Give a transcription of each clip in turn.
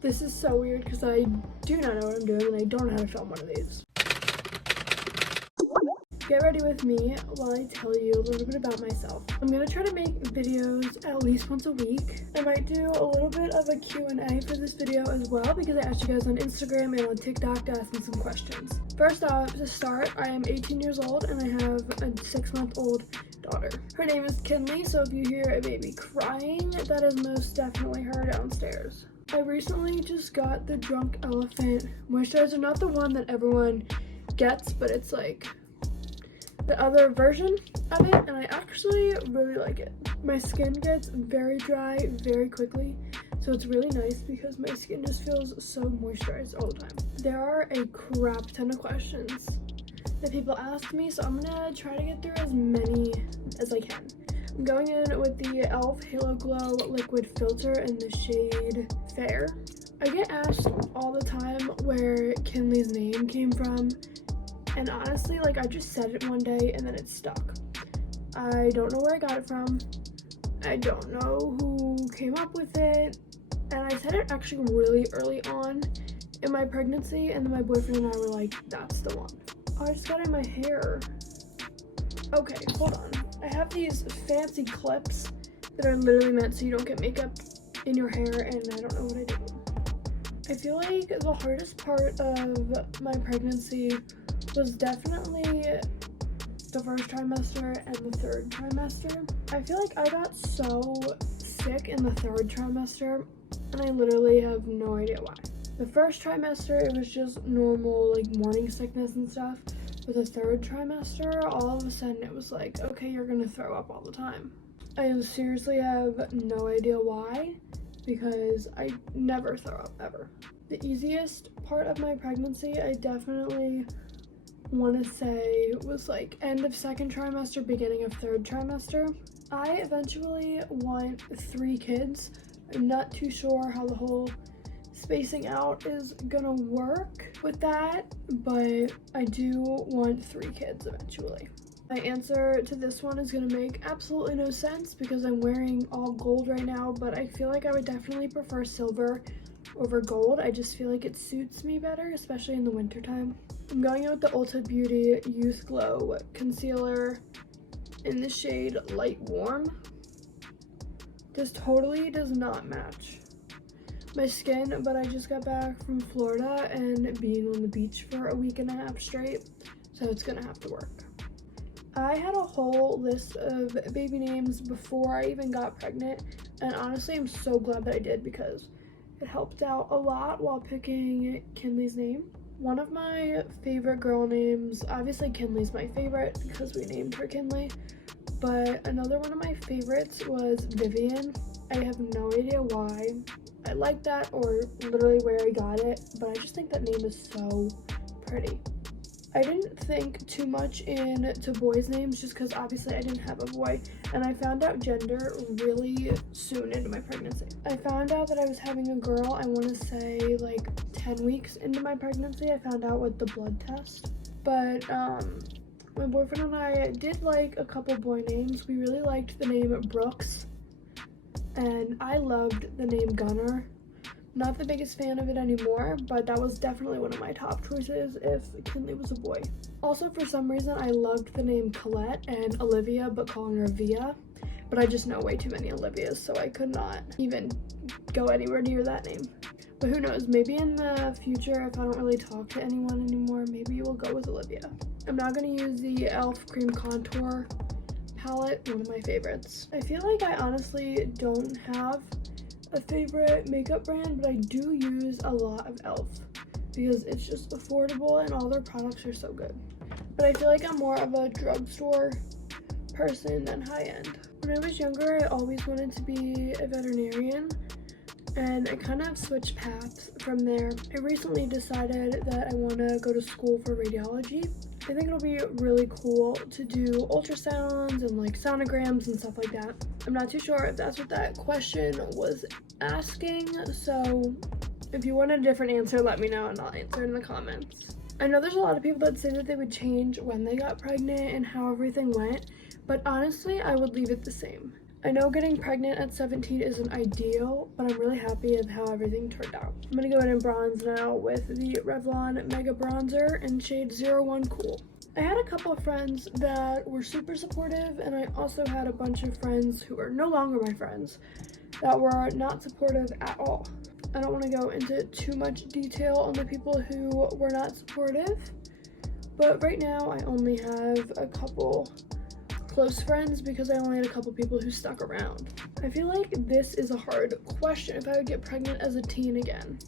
This is so weird because I do not know what I'm doing and I don't know how to film one of these. Get ready with me while I tell you a little bit about myself. I'm gonna try to make videos at least once a week. I might do a little bit of a Q&A for this video as well because I asked you guys on Instagram and on TikTok to ask me some questions. First off, to start, I am 18 years old and I have a 6-month-old daughter. Her name is Kinley, so if you hear a baby crying, that is most definitely her downstairs. I recently just got the Drunk Elephant moisturizer, not the one that everyone gets, but it's like the other version of it, and I actually really like it. My skin gets very dry very quickly, so it's really nice because my skin just feels so moisturized all the time. There are a crap ton of questions that people ask me, so I'm gonna try to get through as many as I can. I'm going in with the e.l.f. Halo Glow Liquid Filter in the shade Fair. I get asked all the time where Kinley's name came from, and honestly, like, I just said it one day and then it stuck. I don't know where I got it from. I don't know who came up with it, and I said it actually really early on in my pregnancy, and then my boyfriend and I were like, that's the one. Oh, I just got it in my hair. Okay, hold on. I have these fancy clips that are literally meant so you don't get makeup in your hair, and I don't know what I do. I feel like the hardest part of my pregnancy was definitely the first trimester and the third trimester. I feel like I got so sick in the third trimester, and I literally have no idea why. The first trimester, it was just normal, like, morning sickness and stuff. But the third trimester, all of a sudden it was like, okay, you're gonna throw up all the time. I seriously have no idea why, because I never throw up, ever. The easiest part of my pregnancy, I definitely want to say, was like end of second trimester, beginning of third trimester. I eventually want 3 kids. I'm not too sure how the whole spacing out is gonna work with that, but I do want 3 kids eventually. My answer to this one is gonna make absolutely no sense because I'm wearing all gold right now, but I feel like I would definitely prefer silver over gold. I just feel like it suits me better, especially in the winter time. I'm going in with the Ulta Beauty Youth Glow Concealer in the shade Light Warm. This totally does not match my skin, but I just got back from Florida and being on the beach for a week and a half straight, so it's gonna have to work. I had a whole list of baby names before I even got pregnant, and honestly I'm so glad that I did because it helped out a lot while picking Kinley's name. One of my favorite girl names, obviously Kinley's my favorite because we named her Kinley, but another one of my favorites was Vivian. I have no idea why I like that or literally where I got it, but I just think that name is so pretty. I didn't think too much into boys' names just because obviously I didn't have a boy, and I found out gender really soon into my pregnancy. I found out that I was having a girl, I want to say like 10 weeks into my pregnancy. I found out with the blood test, but my boyfriend and I did like a couple boy names. We really liked the name Brooks, and I loved the name Gunner. Not the biggest fan of it anymore, but that was definitely one of my top choices if Kinley was a boy. Also, for some reason, I loved the name Colette and Olivia, but calling her Via. But I just know way too many Olivias, so I could not even go anywhere near that name. But who knows, maybe in the future, if I don't really talk to anyone anymore, maybe we'll go with Olivia. I'm now going to use the e.l.f. Cream Contour palette, one of my favorites. I feel like I honestly don't have a favorite makeup brand, but I do use a lot of e.l.f. because it's just affordable and all their products are so good. But I feel like I'm more of a drugstore person than high-end. When I was younger, I always wanted to be a veterinarian, and I kind of switched paths from there. I recently decided that I want to go to school for radiology. I think it'll be really cool to do ultrasounds and like sonograms and stuff like that. I'm not too sure if that's what that question was asking, so if you want a different answer, let me know and I'll answer it in the comments. I know there's a lot of people that say that they would change when they got pregnant and how everything went, but honestly, I would leave it the same. I know getting pregnant at 17 isn't ideal, but I'm really happy with how everything turned out. I'm gonna go in and bronze now with the Revlon Mega Bronzer in shade 01 Cool. I had a couple of friends that were super supportive, and I also had a bunch of friends who are no longer my friends that were not supportive at all. I don't want to go into too much detail on the people who were not supportive, but right now I only have a couple close friends because I only had a couple people who stuck around. I feel like this is a hard question, if I would get pregnant as a teen again.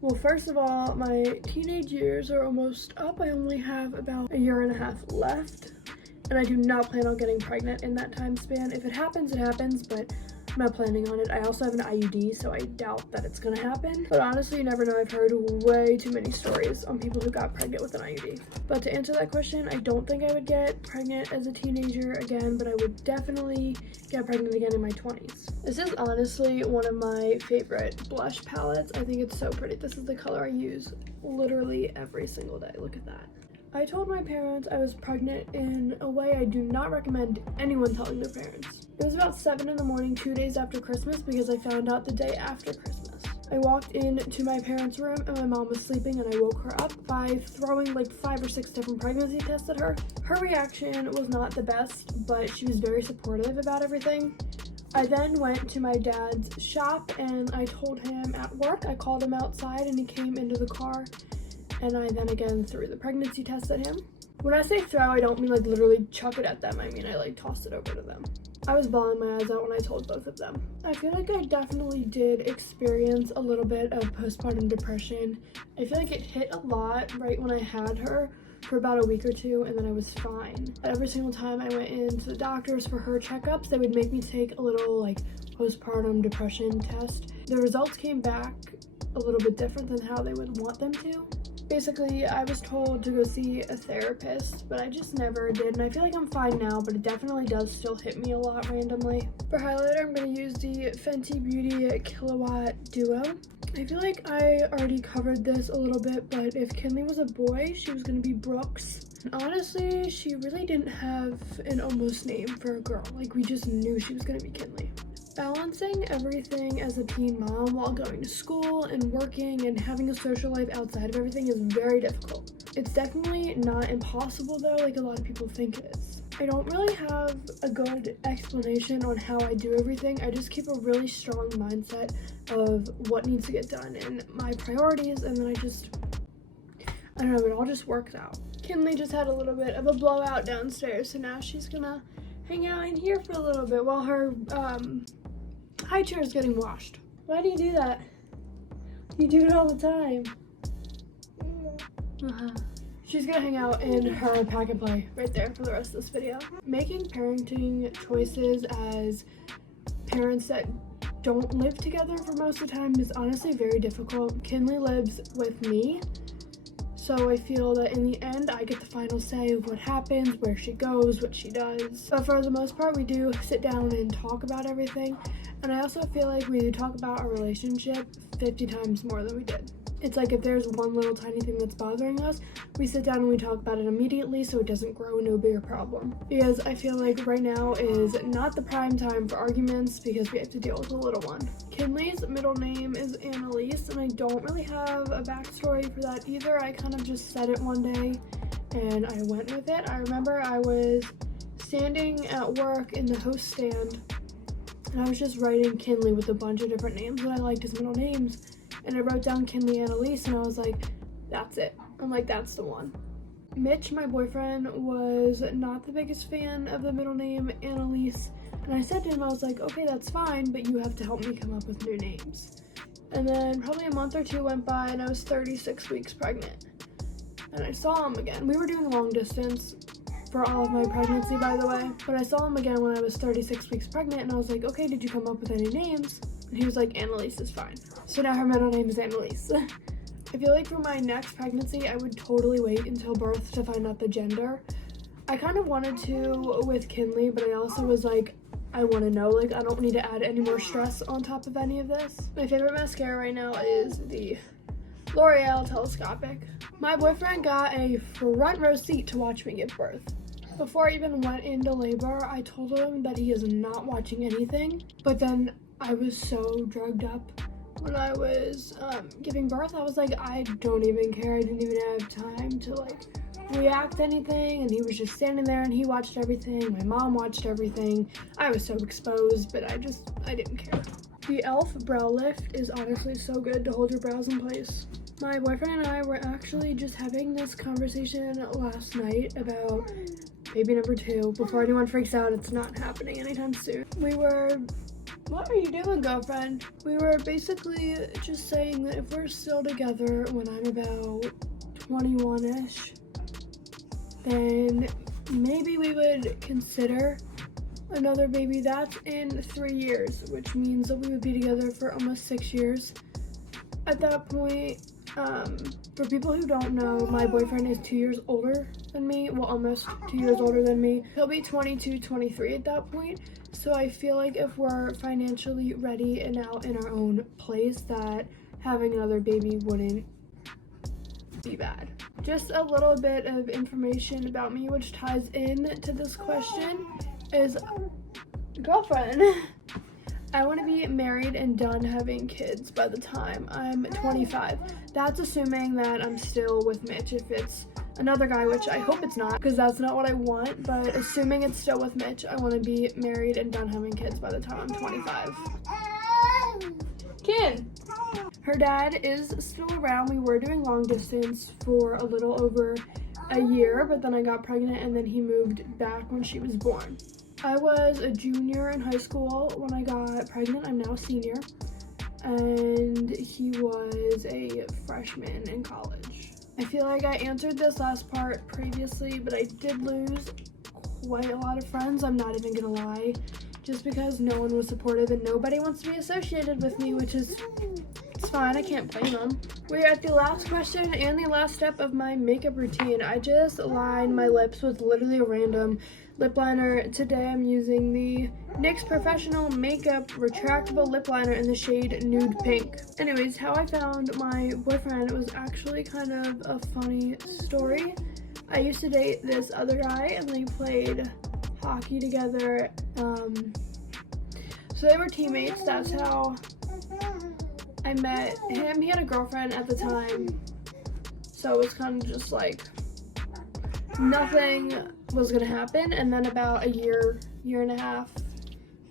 Well, first of all, my teenage years are almost up. I only have about a year and a half left, and I do not plan on getting pregnant in that time span. If it happens, it happens, but I'm not planning on it. I also have an IUD, so I doubt that it's gonna happen. But honestly, you never know. I've heard way too many stories on people who got pregnant with an IUD. But to answer that question, I don't think I would get pregnant as a teenager again, but I would definitely get pregnant again in my 20s. This is honestly one of my favorite blush palettes. I think it's so pretty. This is the color I use literally every single day. Look at that. I told my parents I was pregnant in a way I do not recommend anyone telling their parents. It was about 7 in the morning, 2 days after Christmas, because I found out the day after Christmas. I walked into my parents' room and my mom was sleeping, and I woke her up by throwing like 5 or 6 different pregnancy tests at her. Her reaction was not the best, but she was very supportive about everything. I then went to my dad's shop and I told him at work. I called him outside and he came into the car, and I then again threw the pregnancy test at him. When I say throw, I don't mean like literally chuck it at them. I mean I like tossed it over to them. I was bawling my eyes out when I told both of them. I feel like I definitely did experience a little bit of postpartum depression. I feel like it hit a lot right when I had her for about a week or two, and then I was fine. Every single time I went into the doctors for her checkups, they would make me take a little like postpartum depression test. The results came back a little bit different than how they would want them to. Basically, I was told to go see a therapist, but I just never did, and I feel like I'm fine now, but it definitely does still hit me a lot randomly. For highlighter, I'm going to use the Fenty Beauty Kilowatt Duo. I feel like I already covered this a little bit, but if Kinley was a boy, she was going to be Brooks. And honestly, she really didn't have an almost name for a girl. Like, we just knew she was going to be Kinley. Balancing everything as a teen mom while going to school and working and having a social life outside of everything is very difficult. It's definitely not impossible though, like a lot of people think it is. I don't really have a good explanation on how I do everything. I just keep a really strong mindset of what needs to get done and my priorities, and then I don't know, it all just works out. Kinley just had a little bit of a blowout downstairs, so now she's gonna hang out in here for a little bit while her high chair is getting washed. Why do you do that? You do it all the time. She's gonna hang out in her pack and play right there for the rest of this video. Making parenting choices as parents that don't live together for most of the time is honestly very difficult. Kinley lives with me, so I feel that in the end, I get the final say of what happens, where she goes, what she does. But for the most part, we do sit down and talk about everything. And I also feel like we talk about our relationship 50 times more than we did. It's like if there's one little tiny thing that's bothering us, we sit down and we talk about it immediately so it doesn't grow into a bigger problem. Because I feel like right now is not the prime time for arguments because we have to deal with a little one. Kinley's middle name is Annalise, and I don't really have a backstory for that either. I kind of just said it one day and I went with it. I remember I was standing at work in the host stand and I was just writing Kinley with a bunch of different names that I liked as middle names. And I wrote down Kinley Annalise, and I was like, that's it. I'm like, that's the one. Mitch, my boyfriend, was not the biggest fan of the middle name Annalise. And I said to him, I was like, okay, that's fine, but you have to help me come up with new names. And then probably a month or two went by, and I was 36 weeks pregnant. And I saw him again. We were doing long distance for all of my pregnancy, by the way. But I saw him again when I was 36 weeks pregnant, and I was like, okay, did you come up with any names? And he was like, Annalise is fine. So now her middle name is Annalise. I feel like for my next pregnancy, I would totally wait until birth to find out the gender. I kind of wanted to with Kinley, but I also was like, I want to know, like, I don't need to add any more stress on top of any of this. My favorite mascara right now is the L'Oreal Telescopic. My boyfriend got a front row seat to watch me give birth. Before I even went into labor, I told him that he is not watching anything, but then I was so drugged up when I was giving birth. I was like, I don't even care. I didn't even have time to like react to anything, and he was just standing there and he watched everything. My mom watched everything. I was so exposed, but I didn't care. The e.l.f. brow lift is honestly so good to hold your brows in place. My boyfriend and I were actually just having this conversation last night about baby number 2. Before anyone freaks out, it's not happening anytime soon. What are you doing, girlfriend? We were basically just saying that if we're still together when I'm about 21-ish, then maybe we would consider another baby. That's in 3 years, which means that we would be together for almost 6 years. At that point, for people who don't know, my boyfriend is 2 years older than me, well, almost 2 years older than me. He'll be 22, 23 at that point. So I feel like if we're financially ready and out in our own place, that having another baby wouldn't be bad. Just a little bit of information about me, which ties in to this question, is girlfriend. I want to be married and done having kids by the time I'm 25. That's assuming that I'm still with Mitch. If it's another guy, which I hope it's not, because that's not what I want, but assuming it's still with Mitch, I want to be married and done having kids by the time I'm 25. Kin! Her dad is still around. We were doing long distance for a little over a year, but then I got pregnant and then he moved back when she was born. I was a junior in high school when I got pregnant. I'm now a senior, and he was a freshman in college. I feel like I answered this last part previously, but I did lose quite a lot of friends, I'm not even gonna lie, just because no one was supportive and nobody wants to be associated with me, which is, it's fine, I can't blame them. We're at the last question and the last step of my makeup routine. I just lined my lips with literally a random lip liner. Today I'm using the NYX Professional Makeup Retractable Lip Liner in the shade Nude Pink. Anyways, how I found my boyfriend was actually kind of a funny story. I used to date this other guy and we played hockey together. So they were teammates. That's how I met him. He had a girlfriend at the time, so it was kind of just like nothing was gonna happen. And then about a year and a half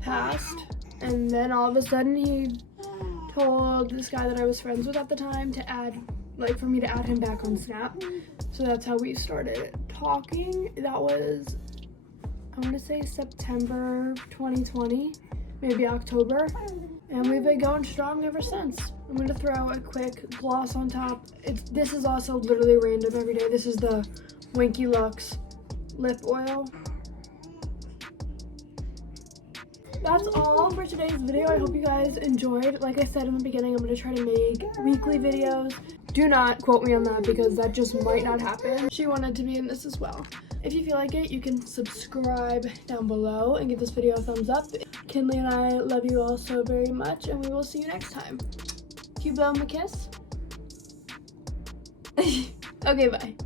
passed, and then all of a sudden he told this guy that I was friends with at the time to for me to add him back on Snap. So that's how we started talking. That was, I want to say September 2020, maybe October, and we've been going strong ever since. I'm gonna throw a quick gloss on top. This is also literally random every day. This is the Winky Lux lip oil. That's all for today's video. I hope you guys enjoyed. Like I said in the beginning, I'm gonna try to make weekly videos. Do not quote me on that because that just might not happen. She wanted to be in this as well. If you feel like it, you can subscribe down below and give this video a thumbs up. Kinley and I love you all so very much, and we will see you next time. Can you blow him a kiss? Okay, bye.